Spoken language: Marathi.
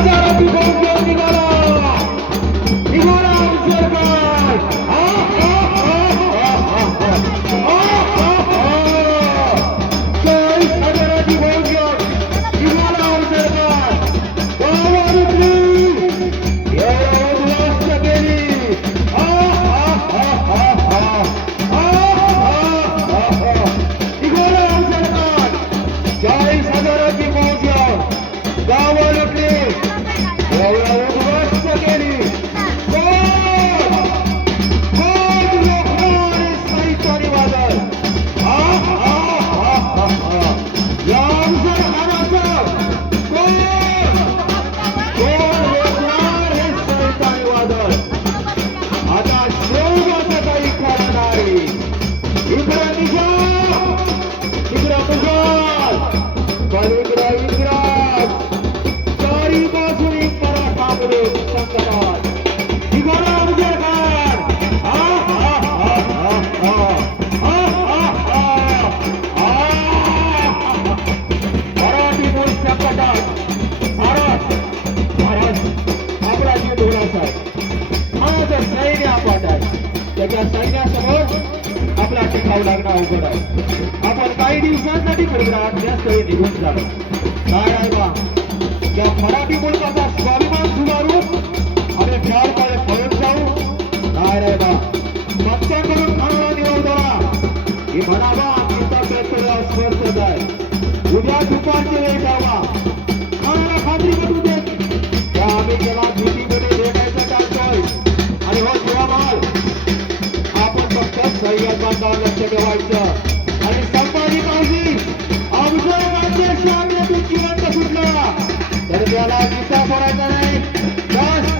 हजाराची फौज निघाला निघाला अफजलखान चाळीस हजाराची फौज निघाला अफजलखान गावावर उठली एवढा उद्ध्वस्त केली निघाला अफजलखान 40,000ची फौज गावावर उठली एवढा उद्ध्वस्त केली साहित्याने वादळ या अफजलखानाचं कोण रोखणार हे साहित्याने वादळ आता शेवगाचं काही खरं नाही इकडं निघाल इकडं मुघल पलीकडं इंग्रज चारी बाजूनी मराठा मुलूक संकटात निघाला अफजलखान मराठी मूळ संकटात महाराज महाराज आपला जीव ढोलाचा आहे माझं सैन्य अपाट आहे त्याच्या सैन्यासमोर आपला टिकाव लागणं अवघड आहे आपण काही दिवसांसाठी गुजरात या स्थळी निघून झालो काय आहे बा या मराठी मुलकाचा स्वाभिमान सुधारून आम्ही चार पाय पळून जाऊ काय रे बा सत्याकडून खाणारा निवडणा ही म्हणावा आमचा प्रत्येक स्पर्श आहे उद्या दुपारची वेळ द्यावा खाणारा खात्री करून दे त्या आम्ही त्याला भीतीमध्ये भेटायचं टाळतोय आणि हो जवामाल आपण फक्त सह्याद बांधावर लक्ष ठेवायचं आणि संभाजी मावशी अफजलखानच्या शाळेतून जिवंत सुटला तर त्याला दिसा सोडायचा नाही बस